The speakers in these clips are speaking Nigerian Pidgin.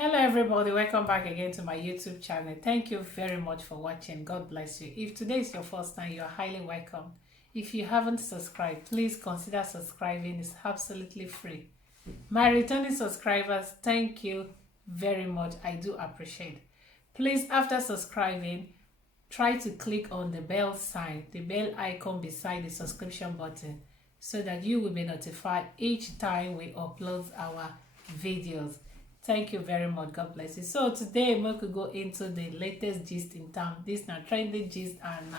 Hello everybody, welcome back again to my YouTube channel. Thank you very much for watching. God bless you. If today is your first time, you are highly welcome. If you haven't subscribed, please consider subscribing. It's absolutely free. My returning subscribers, thank you very much. I do appreciate. Please, after subscribing, try to click on the bell sign, the bell icon beside the subscription button, so that you will be notified each time we upload our videos. Thank you very much. God bless you. So today we could go into the latest gist in town. This now trending gist and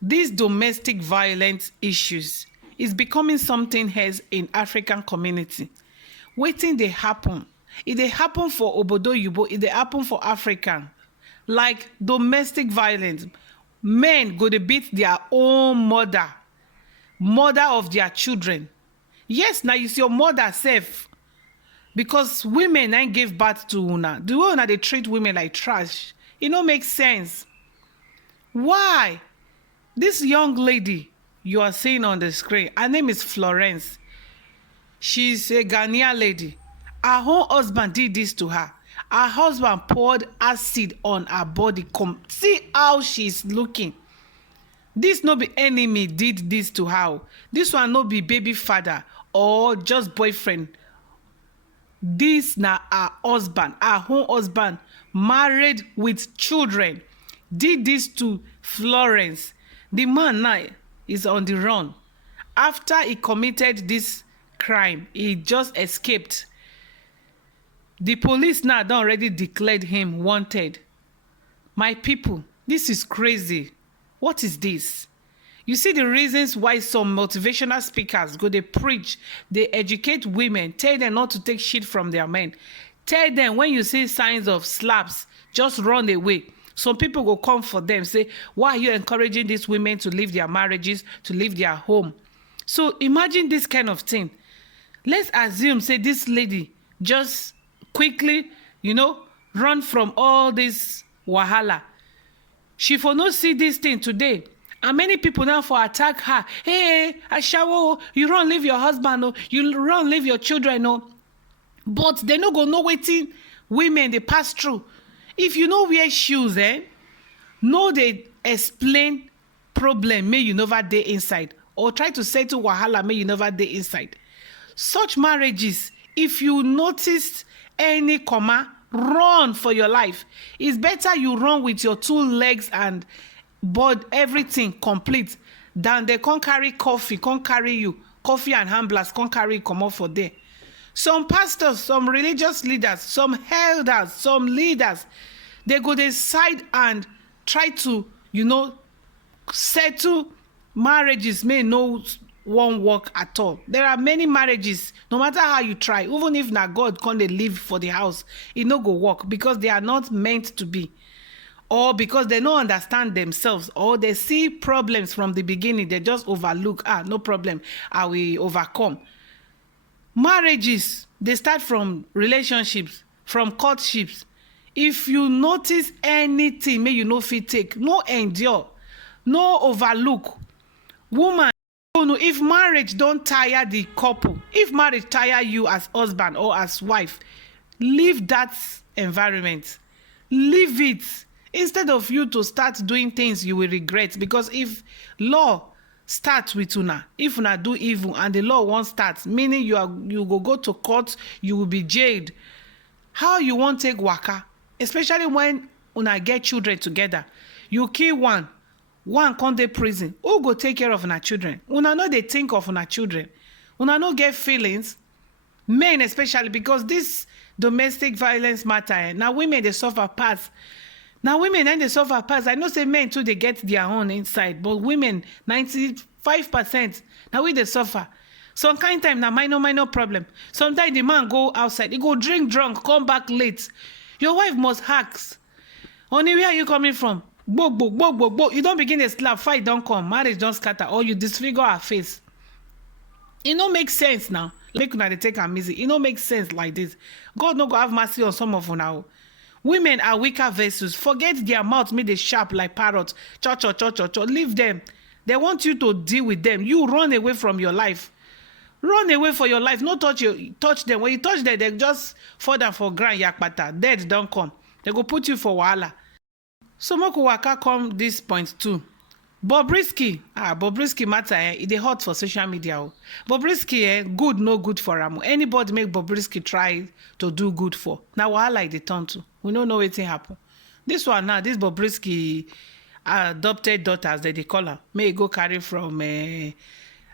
These domestic violence issues is becoming something else in African community. Wetin dey happen? E dey happen for obodo oyibo, e dey happen for African. Like domestic violence, men go dey beat their own mother of their children. Yes, na it's your mother sef, because women na give birth to una. The way una dey treat women like trash, e no make sense. Why? This young lady you are seeing on the screen, her name is Florence. She's a Ghanaian lady. Her own husband did this to her. Her husband poured acid on her body. Come see how she's looking. This no be enemy did this to her. This one no be baby father or just boyfriend. This na her husband, her own husband, married with children, did this to Florence. The man now is on the run. After he committed this crime, he just escaped. The police now don already declared him wanted. My people, this is crazy. What is this? You see the reasons why some motivational speakers go dey preach, they educate women, tell them not to take shit from their men. Tell them when you see signs of slaps, just run away. Some people go come for them, say, why are you encouraging these women to leave their marriages, to leave their home? So imagine this kind of thing. Let's assume, say, this lady just quickly, run from all this wahala. She for no see this thing today. And many people now for attack her. Hey, Ashawo, you run leave your husband, oh, you run leave your children, oh. But they no go know wetin women they pass through. If you no wear shoes, no dey explain problem may you never dey inside, or try to settle wahala may you never dey inside. Such marriages, if you notice any comma, run for your life. It's better you run with your two legs and but everything complete than they can't carry can't carry you coffee and handblast can't carry you comot for there. Some pastors, some religious leaders, some elders, some leaders, they go decide and try to, settle marriages may no won't work at all. There are many marriages, no matter how you try, even if na God can't they live for the house, it no go work because they are not meant to be. Or because they don't understand themselves, or they see problems from the beginning, they just overlook, no problem, I will overcome. Marriages, they start from relationships, from courtships. If you notice anything, may you no fit take, no endure, no overlook. Woman, if marriage don't tire the couple, if marriage tire you as husband or as wife, leave that environment. Leave it. Instead of you to start doing things you will regret. Because if law start with una, if una do evil and the law won't start, meaning you go to court, you will be jailed. How you won't take waka, especially when una get children together, you kill one come dey prison, who go take care of una children? Una no dey think of una children, una no get feelings. Men especially, because this domestic violence matter, now women they suffer pass. Now women and they suffer pass. I know say men too they get their own inside, but women 95% now we they suffer. some kind time na minor problem. Sometimes the man go outside, he go drink drunk, come back late. Your wife must ask, honey, where are you coming from? Gbogbo. You don't begin a slap, fight don't come, marriage don't scatter, or you disfigure her face. It no make sense now. Make una dey take am easy. It no make sense like this. God no go have mercy on some of una. Women are weaker vessels. Forget their mouth, make they sharp like parrot. Cho. Leave them. They want you to deal with them. You run away from your life. Run away for your life. No touch them. When you touch them, they just fall down for ground yakpata. Dead don't come. They go put you for wahala. So Moku Waka come this point too. Bobrisky matter it dey hot for social media. Bobrisky good no good for am. Anybody make Bobrisky try to do good for. Now wahala e dey turn to. We no know wetin happen. This one now, this Bobrisky adopted daughters that they call her, may go carry from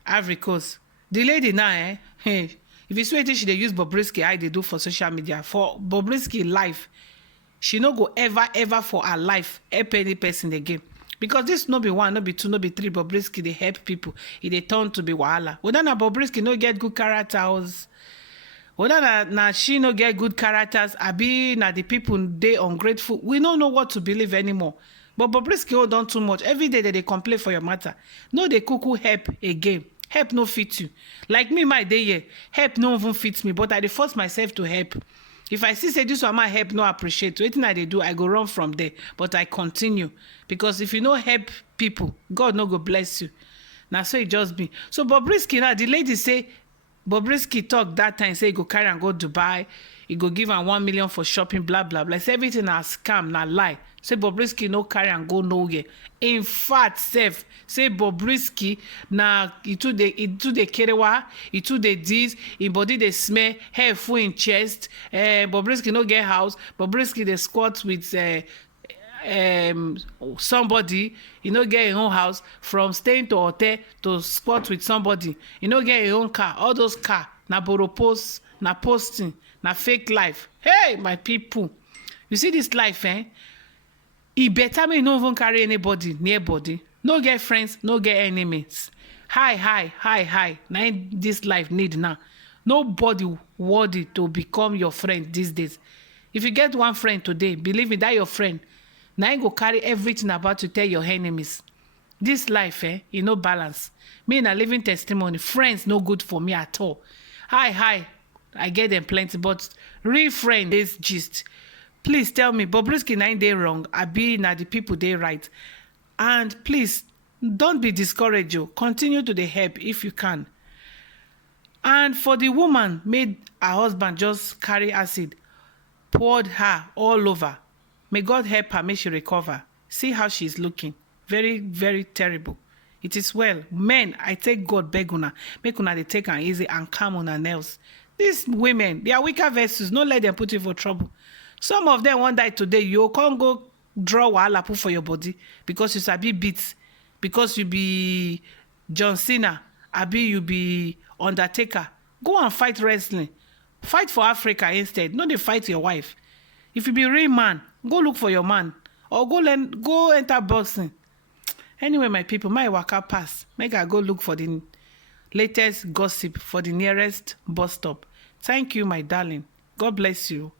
Ivory Coast. The lady now if you swear she dey use Bobrisky eye dey do for social media for Bobrisky life, she no go ever for her life help any person again. Because this no be one, no be two, no be three. Bobrisky they help people. It they turn to be wahala. Whether na Bobrisky no get good characters, whether na she no get good characters, abi na the people they ungrateful. We don't know what to believe anymore. But Bobrisky hold on too much. Every day they complain for your matter. No, they cuckoo help again. Help no fit you. Like me, my day here, help no even fits me. But I dey force myself to help. If I see say this one my help no appreciate, wetin I dey do, I go run from there. But I continue. Because if you no help people, God no go bless you. Now so it just be. So Bobrisky now, the lady say, Bobrisky talk that time, say he go carry and go Dubai, he go give am 1 million for shopping, blah blah blah. Say everything na scam, na lie. Say Bobrisky no carry and go nowhere. In fact, say Bobrisky na he too dey kerewa, he too dey this, him body dey smell, hair full in chest. Bobrisky no get house. Bobrisky dey squat with somebody. He no get his own house. From staying to hotel to squat with somebody, he no get his own car. All those car na borrow post, na posting, na fake life. Hey, my people, you see this life, e better me no even carry anybody near body. No get friends, no get enemies. Hi. Now this life need now. Nobody worthy to become your friend these days. If you get one friend today, believe me, that your friend, now you go carry everything about to tell your enemies. This life, you no balance. Me na living testimony. Friends no good for me at all. Hi. I get them plenty, but real friend is gist. Please tell me, Bobrisky na dey wrong, abi na the people they right. And please, don't be discouraged. Continue to the help if you can. And for the woman made her husband just carry acid, poured her all over. May God help her, may she recover. See how she's looking. Very, very terrible. It is well. Men, I take God beg una. Make una they take her easy and calm on her nails. These women, they are weaker vessels. Don't let them put you for trouble. Some of them won't die today. You can't go draw wahala put for your body because you sabi beat, because you be John Cena, abi you be Undertaker. Go and fight wrestling. Fight for Africa instead. No, they fight your wife. If you be real man, go look for your man. Or go enter boxing. Anyway, my people, my waka pass. Make I go look for the latest gossip for the nearest bus stop. Thank you, my darling. God bless you.